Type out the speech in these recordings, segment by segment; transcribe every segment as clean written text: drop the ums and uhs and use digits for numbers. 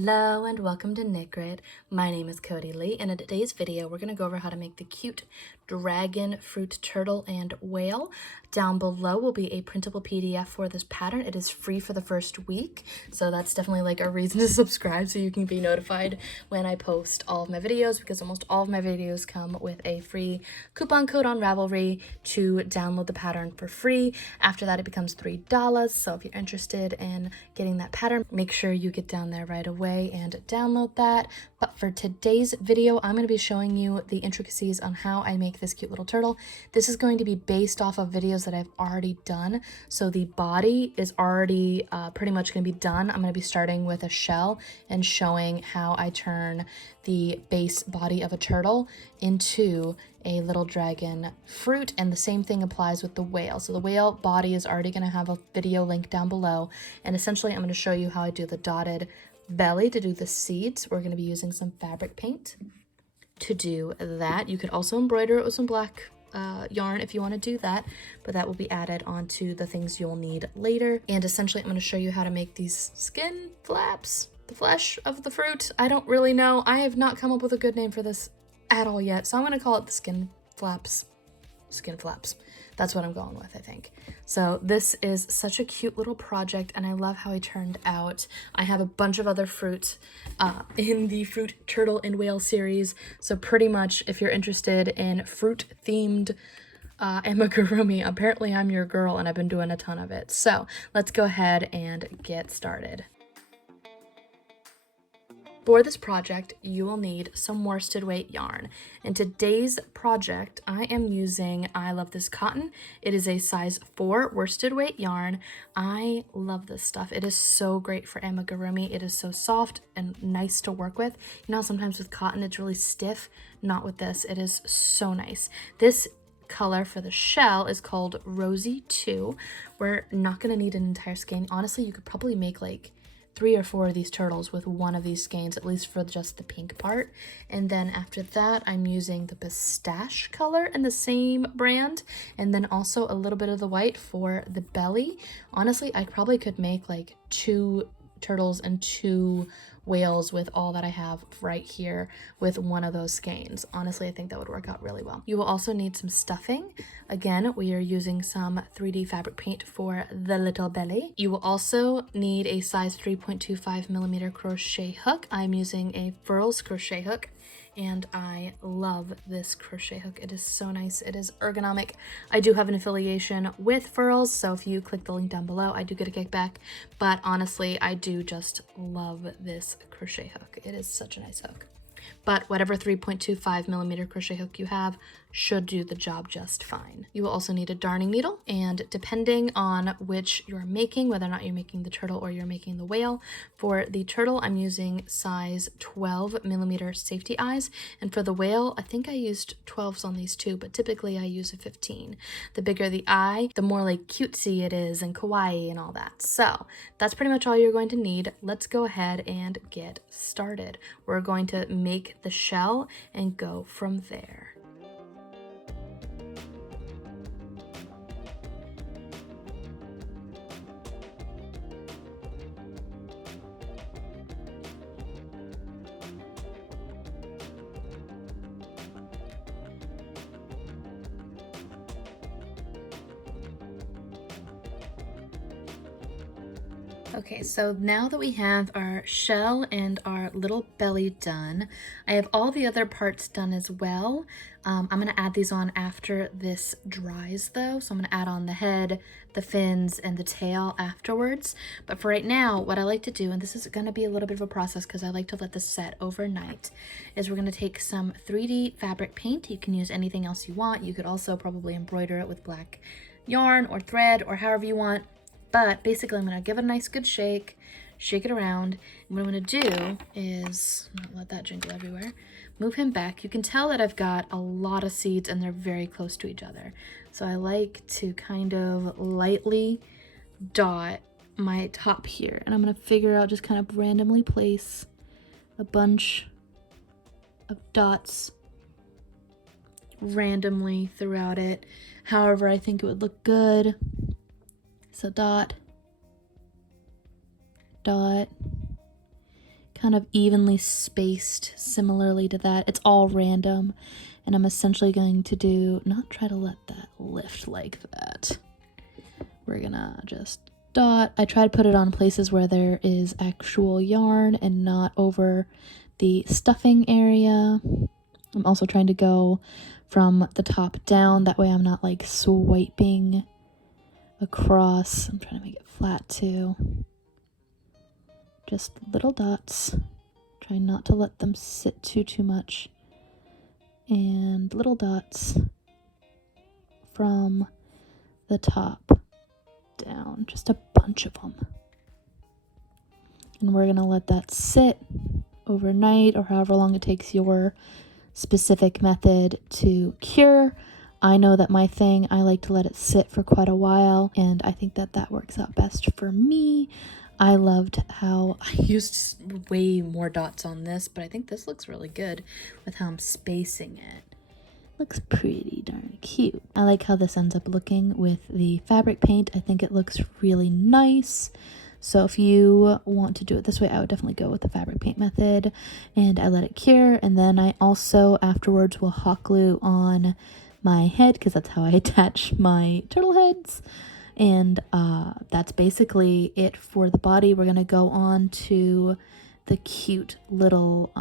Hello and welcome to Knit Grit. My name is Cody Lee, and in today's video we're going to go over how to make the cute dragon fruit turtle and whale. Down below will be a printable PDF for this pattern. It is free for the first week, so that's definitely like a reason to subscribe so you can be notified when I post all of my videos, because almost all of my videos come with a free coupon code on Ravelry to download the pattern for free. After that it becomes $3, so if you're interested in getting that pattern, make sure you get down there right away and download that. But for today's video, I'm going to be showing you the intricacies on how I make this cute little turtle. This is going to be based off of videos that I've already done, so the body is already pretty much going to be done. I'm going to be starting with a shell and showing how I turn the base body of a turtle into a little dragon fruit, and the same thing applies with the whale. So the whale body is already going to have a video link down below, and essentially I'm going to show you how I do the dotted belly to do the seeds. We're going to be using some fabric paint to do that. You could also embroider it with some black yarn if you want to do that, but that will be added onto the things you'll need later. And essentially I'm going to show you how to make these skin flaps, the flesh of the fruit. I don't really know. I have not come up with a good name for this at all yet, so I'm going to call it the skin flaps. Skin flaps. That's what I'm going with, I think. So this is such a cute little project, and I love how it turned out. I have a bunch of other fruit in the fruit turtle and whale series, so pretty much if you're interested in fruit themed amigurumi, apparently I'm your girl, and I've been doing a ton of it. So let's go ahead and get started. For this project, you will need some worsted weight yarn. In today's project, I am using I Love This Cotton. It is a size 4 worsted weight yarn. I love this stuff. It is so great for amigurumi. It is so soft and nice to work with. You know, sometimes with cotton, it's really stiff. Not with this. It is so nice. This color for the shell is called Rosy 2. We're not going to need an entire skein. Honestly, you could probably make like 3 or 4 of these turtles with one of these skeins, at least for just the pink part. And then after that, I'm using the Pistache color in the same brand, and then also a little bit of the white for the belly. Honestly, I probably could make like 2 turtles and 2 whales with all that I have right here with one of those skeins. Honestly, I think that would work out really well. You will also need some stuffing. Again, we are using some 3D fabric paint for the little belly. You will also need a size 3.25 millimeter crochet hook. I'm using a Furls crochet hook, and I love this crochet hook. It is so nice. It is ergonomic. I do have an affiliation with Furls, so if you click the link down below, I do get a kickback, but honestly, I do just love this crochet hook. It is such a nice hook. But whatever 3.25 millimeter crochet hook you have should do the job just fine. You will also need a darning needle, and depending on which you're making, whether or not you're making the turtle or you're making the whale, for the turtle I'm using size 12 millimeter safety eyes, and for the whale I think I used 12s on these too, but typically I use a 15. The bigger the eye, the more like cutesy it is and kawaii and all that. So that's pretty much all you're going to need. Let's go ahead and get started. We're going to make the shell and go from there. Okay, so now that we have our shell and our little belly done, I have all the other parts done as well. I'm going to add these on after this dries though, so I'm going to add on the head, the fins, and the tail afterwards. But for right now, what I like to do, and this is going to be a little bit of a process because I like to let this set overnight, is we're going to take some 3D fabric paint. You can use anything else you want. You could also probably embroider it with black yarn or thread or however you want. But basically, I'm going to give it a nice good shake it around. And what I'm going to do is, not let that jingle everywhere, move him back. You can tell that I've got a lot of seeds and they're very close to each other. So I like to kind of lightly dot my top here. And I'm going to figure out, just kind of randomly place a bunch of dots randomly throughout it. However, I think it would look good. So dot, dot, kind of evenly spaced similarly to that. It's all random, and I'm essentially going to do, not try to let that lift like that. We're gonna just dot. I try to put it on places where there is actual yarn and not over the stuffing area. I'm also trying to go from the top down, that way I'm not like swiping across. I'm trying to make it flat too. Just little dots. Try not to let them sit too much. And little dots from the top down, just a bunch of them. And we're gonna let that sit overnight or however long it takes your specific method to cure. I know that my thing, I like to let it sit for quite a while, and I think that that works out best for me. I loved how I used way more dots on this, but I think this looks really good with how I'm spacing it. Looks pretty darn cute. I like how this ends up looking with the fabric paint. I think it looks really nice. So if you want to do it this way, I would definitely go with the fabric paint method. And I let it cure, and then I also afterwards will hot glue on my head, because that's how I attach my turtle heads. And that's basically it for the body. We're gonna go on to the cute little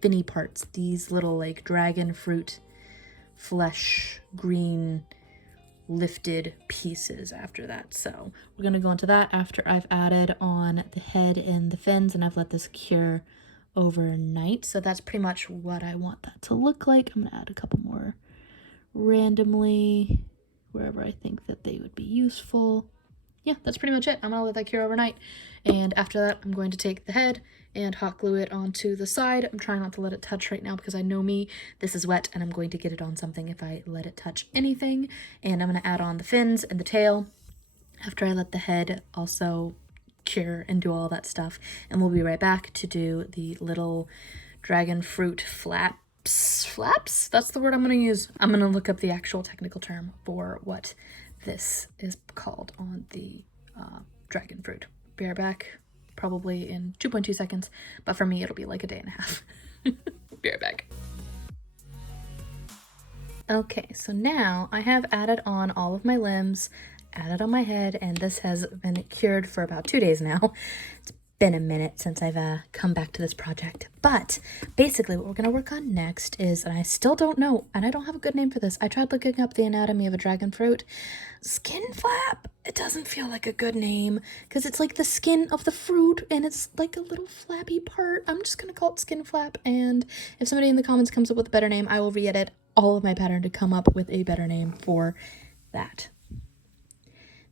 finny parts, these little like dragon fruit flesh green lifted pieces after that. So we're gonna go into that after I've added on the head and the fins, and I've let this cure overnight. So that's pretty much what I want that to look like. I'm gonna add a couple more randomly wherever I think that they would be useful. Yeah, that's pretty much it. I'm gonna let that cure overnight, and after that I'm going to take the head and hot glue it onto the side. I'm trying not to let it touch right now because I know me, this is wet and I'm going to get it on something if I let it touch anything. And I'm gonna add on the fins and the tail after I let the head also cure and do all that stuff, and we'll be right back to do the little dragon fruit flaps. That's the word I'm gonna use. I'm gonna look up the actual technical term for what this is called on the dragon fruit. Be right back, probably in 2.2 seconds, but for me it'll be like a day and a half. Be right back. Okay, so now I have added on all of my limbs, added on my head, and this has been cured for about 2 days now. It's been a minute since I've come back to this project, but basically what we're gonna work on next is, and I still don't know, and I don't have a good name for this. I tried looking up the anatomy of a dragon fruit. Skin flap. It doesn't feel like a good name because it's like the skin of the fruit and it's like a little flappy part. I'm just gonna call it skin flap, and if somebody in the comments comes up with a better name, I will re-edit all of my pattern to come up with a better name for that.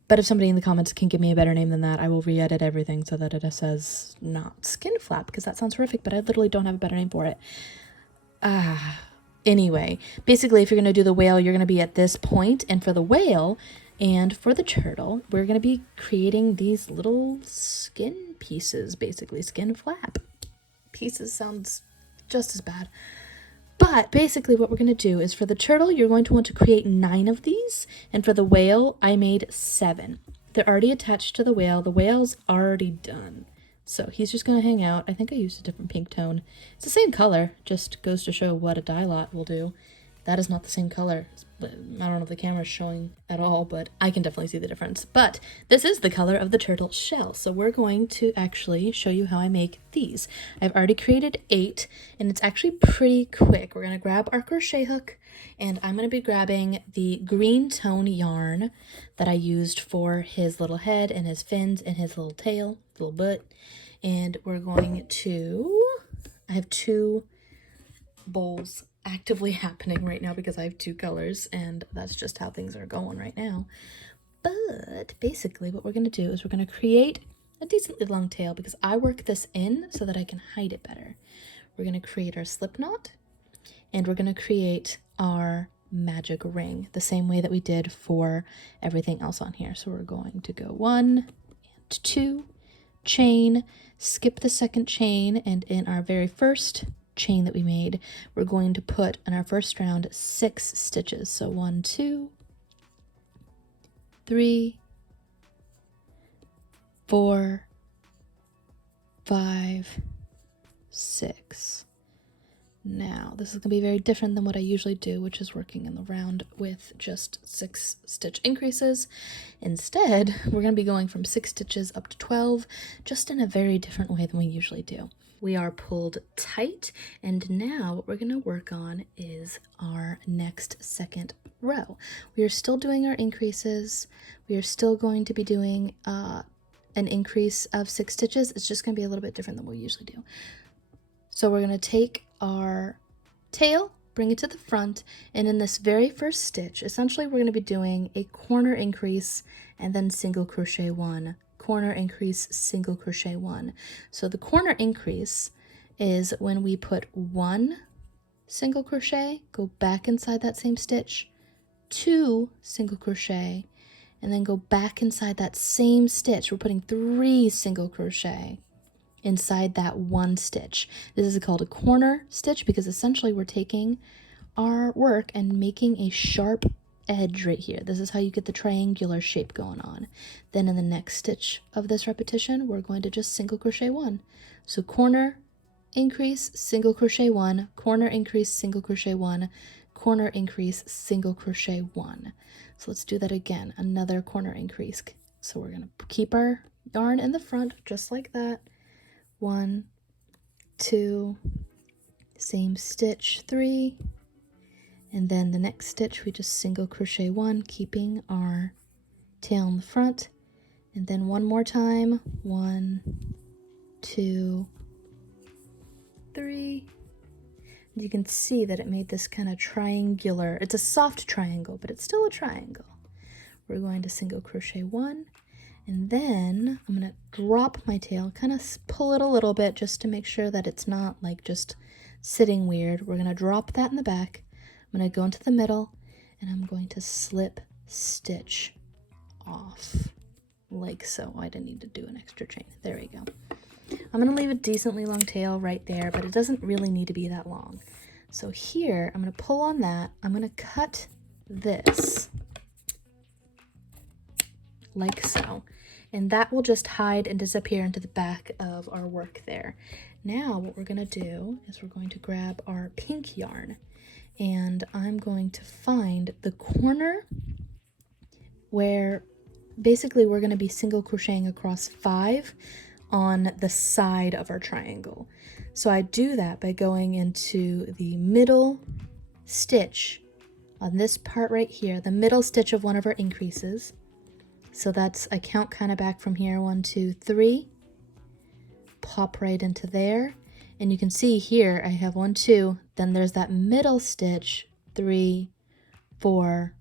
But if somebody in the comments can give me a better name than that, I will re-edit everything so that it says not skin flap, because that sounds horrific, but I literally don't have a better name for it. Anyway, basically if you're going to do the whale, you're going to be at this point, and for the whale and for the turtle, we're going to be creating these little skin pieces, basically skin flap. Pieces sounds just as bad. But basically what we're going to do is for the turtle, you're going to want to create 9 of these. And for the whale, I made 7. They're already attached to the whale. The whale's already done. So he's just going to hang out. I think I used a different pink tone. It's the same color, just goes to show what a dye lot will do. That is not the same color. I don't know if the camera's showing at all, but I can definitely see the difference. But this is the color of the turtle shell. So we're going to actually show you how I make these. I've already created 8, and it's actually pretty quick. We're going to grab our crochet hook, and I'm going to be grabbing the green tone yarn that I used for his little head and his fins and his little tail, little butt. And we're going to, I have 2 bowls actively happening right now because I have 2 colors, and that's just how things are going right now. But basically what we're going to do is we're going to create a decently long tail because I work this in so that I can hide it better. We're going to create our slip knot, and we're going to create our magic ring the same way that we did for everything else on here. So we're going to go 1 and 2, chain, skip the second chain, and in our very first chain that we made, we're going to put in our first round 6 stitches. So 1, 2, 3, 4, 5, 6. Now, this is going to be very different than what I usually do, which is working in the round with just 6 stitch increases. Instead, we're going to be going from 6 stitches up to 12, just in a very different way than we usually do. We are pulled tight, and now what we're going to work on is our next second row. We are still doing our increases. We are still going to be doing an increase of 6 stitches. It's just going to be a little bit different than what we usually do. So we're going to take our tail, bring it to the front, and in this very first stitch, essentially we're going to be doing a corner increase and then single crochet 1, corner increase, single crochet 1. So the corner increase is when we put 1 single crochet, go back inside that same stitch, 2 single crochet, and then go back inside that same stitch. We're putting 3 single crochet inside that 1 stitch. This is called a corner stitch because essentially we're taking our work and making a sharp edge right here. This is how you get the triangular shape going on. Then in the next stitch of this repetition, we're going to just single crochet 1. So corner, increase, single crochet 1, corner, increase, single crochet 1, corner, increase, single crochet 1. So let's do that again, another corner increase. So we're going to keep our yarn in the front just like that. 1, 2, same stitch, 3, and then the next stitch we just single crochet 1, keeping our tail in the front, and then one more time, 1, 2, 3. And you can see that it made this kind of triangular, it's a soft triangle, but it's still a triangle. We're going to single crochet 1, and then I'm going to drop my tail, kind of pull it a little bit just to make sure that it's not like just sitting weird. We're going to drop that in the back. I'm going to go into the middle, and I'm going to slip stitch off like so. I didn't need to do an extra chain. There we go. I'm going to leave a decently long tail right there, but it doesn't really need to be that long. So here, I'm going to pull on that. I'm going to cut this like so. And that will just hide and disappear into the back of our work there. Now what we're going to do is we're going to grab our pink yarn, and I'm going to find the corner where basically we're going to be single crocheting across 5 on the side of our triangle. So I do that by going into the middle stitch on this part right here, the middle stitch of one of our increases. So that's, I count kind of back from here, 1, 2, 3, pop right into there. And you can see here, I have 1, 2, then there's that middle stitch, 3, 4,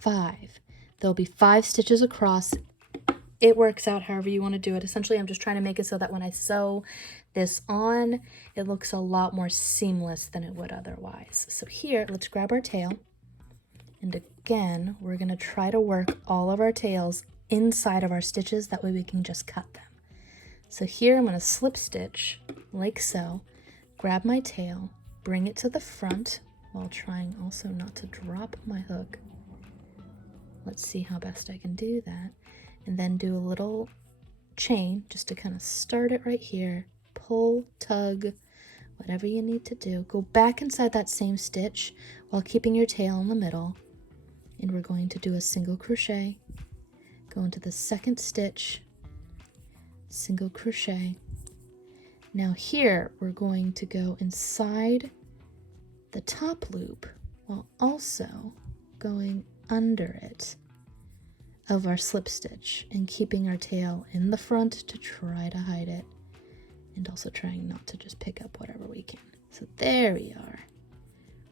5. There'll be 5 stitches across. It works out however you want to do it. Essentially, I'm just trying to make it so that when I sew this on, it looks a lot more seamless than it would otherwise. So here, let's grab our tail. And again, we're going to try to work all of our tails inside of our stitches. That way we can just cut them. So here I'm going to slip stitch like so, grab my tail, bring it to the front while trying also not to drop my hook. Let's see how best I can do that. And then do a little chain just to kind of start it right here. Pull, tug, whatever you need to do. Go back inside that same stitch while keeping your tail in the middle. And we're going to do a single crochet, go into the second stitch, single crochet. Now here we're going to go inside the top loop while also going under it of our slip stitch and keeping our tail in the front to try to hide it, and also trying not to just pick up whatever we can. So there we are.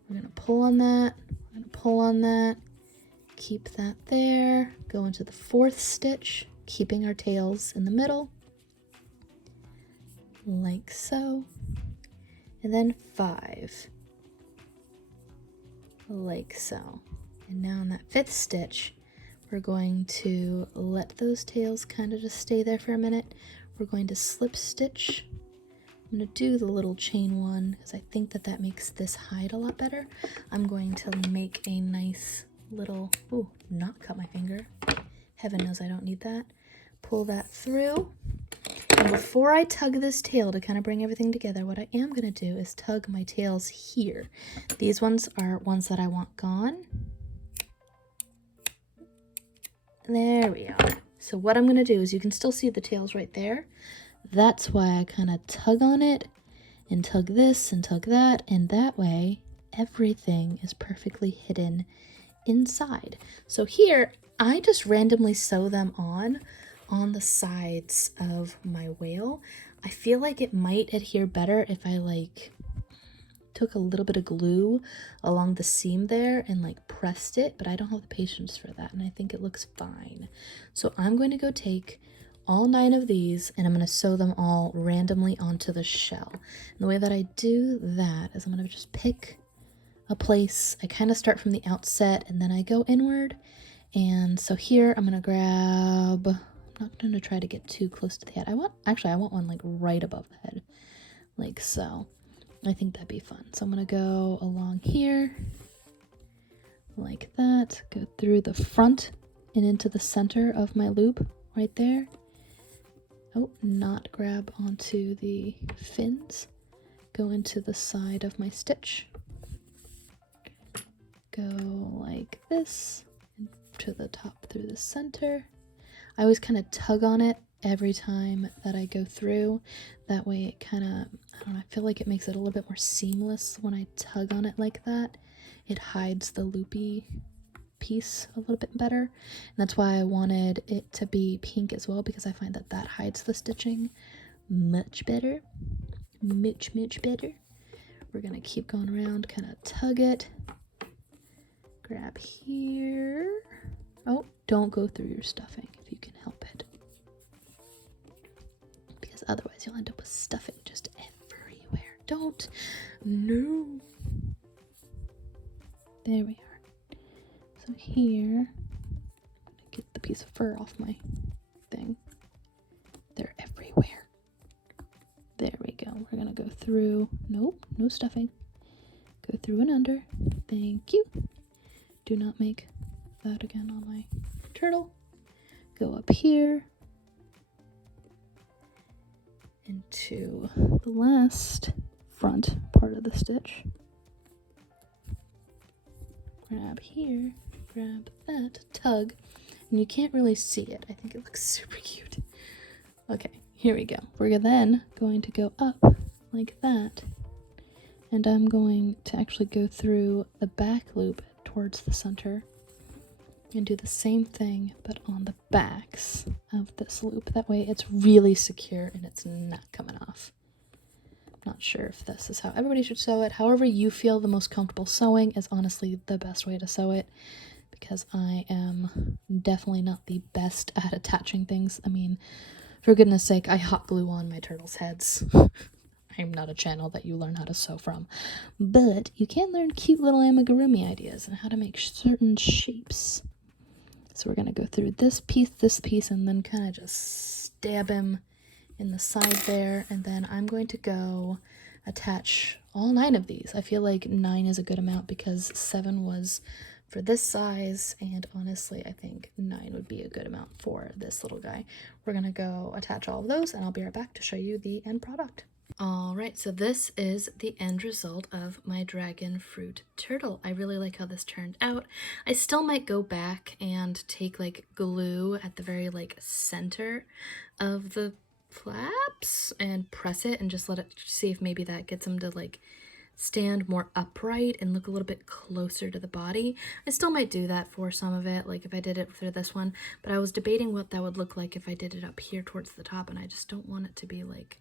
We're going to pull on that, we're going to pull on that, keep that there, go into the fourth stitch, keeping our tails in the middle, like so, and then 5, like so. And now in that 5th stitch, we're going to let those tails kind of just stay there for a minute. We're going to slip stitch. I'm going to do the little chain one because I think that that makes this hide a lot better. I'm going to make a nice little, ooh, not cut my finger. Heaven knows I don't need that. Pull that through. And before I tug this tail to kind of bring everything together, what I am going to do is tug my tails here. These ones are ones that I want gone. There we are. So what I'm going to do is, you can still see the tails right there. That's why I kind of tug on it and tug this and tug that, and that way everything is perfectly hidden inside. So here I just randomly sew them on the sides of my whale. I feel like it might adhere better if I like took a little bit of glue along the seam there and like pressed it, but I don't have the patience for that, and I think it looks fine. So I'm going to go take all 9 of these and I'm going to sew them all randomly onto the shell. And the way that I do that is I'm going to just pick a place. I kind of start from the outset and then I go inward. And so here I'm going to grab, I'm not going to try to get too close to the head. I want one like right above the head, like so. I think that'd be fun. So I'm going to go along here like that, go through the front and into the center of my loop right there. Oh, not grab onto the fins. Go into the side of my stitch. Go like this, and to the top through the center. I always kind of tug on it every time that I go through. That way it kind of, I don't know, I feel like it makes it a little bit more seamless when I tug on it like that. It hides the loopy piece a little bit better, and that's why I wanted it to be pink as well, because I find that that hides the stitching much better, much better. We're gonna keep going around, kind of tug it, grab here. Oh, don't go through your stuffing if you can help it, because otherwise you'll end up with stuffing just everywhere. Don't. No. There we are. So here, I'm gonna get the piece of fur off my thing. They're everywhere. There we go. We're gonna go through. Nope, no stuffing. Go through and under. Thank you. Do not make that again on my turtle. Go up here into the last front part of the stitch. Grab here, grab that, tug, and you can't really see it. I think it looks super cute. Okay, here we go. We're then going to go up like that, and I'm going to actually go through the back loop towards the center and do the same thing but on the backs of this loop. That way it's really secure and it's not coming off. Not sure if this is how everybody should sew it. However you feel the most comfortable sewing is honestly the best way to sew it, because I am definitely not the best at attaching things. I mean, for goodness sake, I hot glue on my turtles' heads. I'm not a channel that you learn how to sew from, but you can learn cute little amigurumi ideas and how to make certain shapes. So we're going to go through this piece, and then kind of just stab him in the side there, and then I'm going to go attach all 9 of these. I feel like 9 is a good amount because 7 was for this size, and honestly I think 9 would be a good amount for this little guy. We're gonna go attach all of those and I'll be right back to show you the end product. Alright, so this is the end result of my dragon fruit turtle. I really like how this turned out. I still might go back and take like glue at the very like center of the flaps and press it and just let it, see if maybe that gets them to like stand more upright and look a little bit closer to the body. I still might do that for some of it, like if I did it for this one, but I was debating what that would look like if I did it up here towards the top, and I just don't want it to be like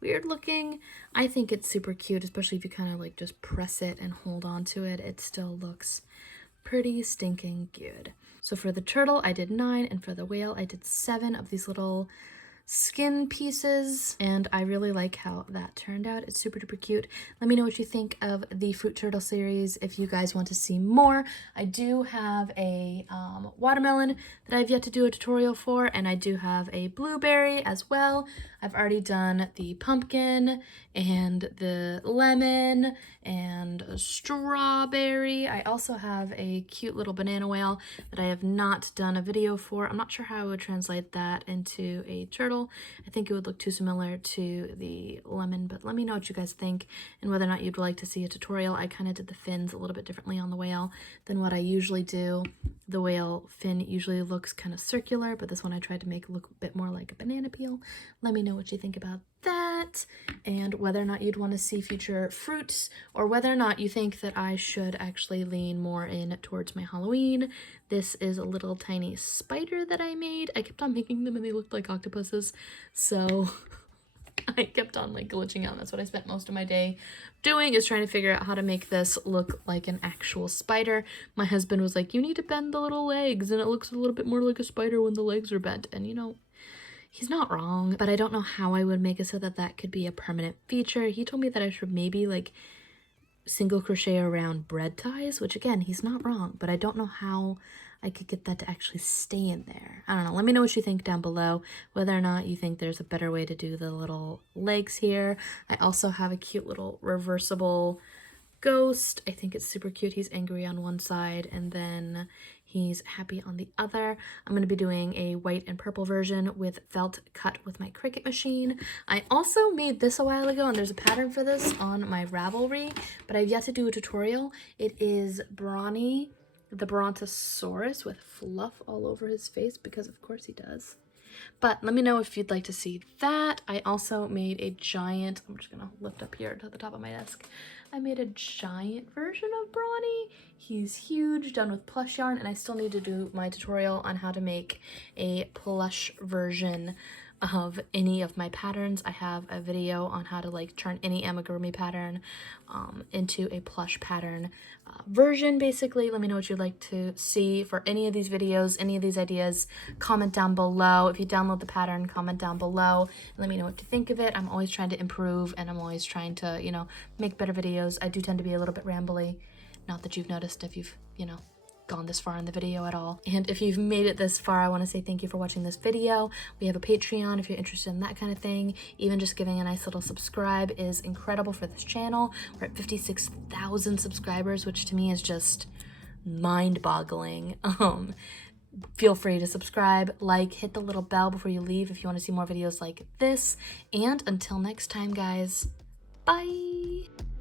weird looking. I think it's super cute, especially if you kind of like just press it and hold on to it. It still looks pretty stinking good. So for the turtle I did 9, and for the whale I did 7 of these little skin pieces, and I really like how that turned out. It's super duper cute. Let me know what you think of the fruit turtle series. If you guys want to see more, I do have a watermelon that I've yet to do a tutorial for, and I do have a blueberry as well. I've already done the pumpkin and the lemon and a strawberry. I also have a cute little banana whale that I have not done a video for. I'm not sure how I would translate that into a turtle little. I think it would look too similar to the lemon, but let me know what you guys think and whether or not you'd like to see a tutorial. I kind of did the fins a little bit differently on the whale than what I usually do. The whale fin usually looks kind of circular, but this one I tried to make look a bit more like a banana peel. Let me know what you think about that and whether or not you'd want to see future fruits, or whether or not you think that I should actually lean more in towards my Halloween. This is a little tiny spider that I made. I kept on making them and they looked like octopuses, so I kept on like glitching out. That's what I spent most of my day doing, is trying to figure out how to make this look like an actual spider. My husband was like, you need to bend the little legs and it looks a little bit more like a spider when the legs are bent. And you know, he's not wrong, but I don't know how I would make it so that that could be a permanent feature. He told me that I should maybe like single crochet around bread ties, which again, he's not wrong, but I don't know how I could get that to actually stay in there. I don't know. Let me know what you think down below, whether or not you think there's a better way to do the little legs here. I also have a cute little reversible ghost. I think it's super cute. He's angry on one side and then he's happy on the other. I'm going to be doing a white and purple version with felt cut with my Cricut machine. I also made this a while ago and there's a pattern for this on my Ravelry, but I've yet to do a tutorial. It is Brawny the Brontosaurus with fluff all over his face, because of course he does. But let me know if you'd like to see that. I also made a giant, I'm just gonna lift up here to the top of my desk. I made a giant version of Brawny. He's huge, done with plush yarn, and I still need to do my tutorial on how to make a plush version of any of my patterns. I have a video on how to like turn any amigurumi pattern into a plush pattern version, basically. Let me know what you'd like to see for any of these videos, any of these ideas. Comment down below. If you download the pattern, comment down below. Let me know what you think of it. I'm always trying to improve and I'm always trying to, you know, make better videos. I do tend to be a little bit rambly. Not that you've noticed if you've, you know, gone this far in the video at all. And if you've made it this far, I want to say thank you for watching this video. We have a Patreon if you're interested in that kind of thing. Even just giving a nice little subscribe is incredible for this channel. We're at 56,000 subscribers, which to me is just mind-boggling. Feel free to subscribe, like, hit the little bell before you leave if you want to see more videos like this. And until next time, guys, bye!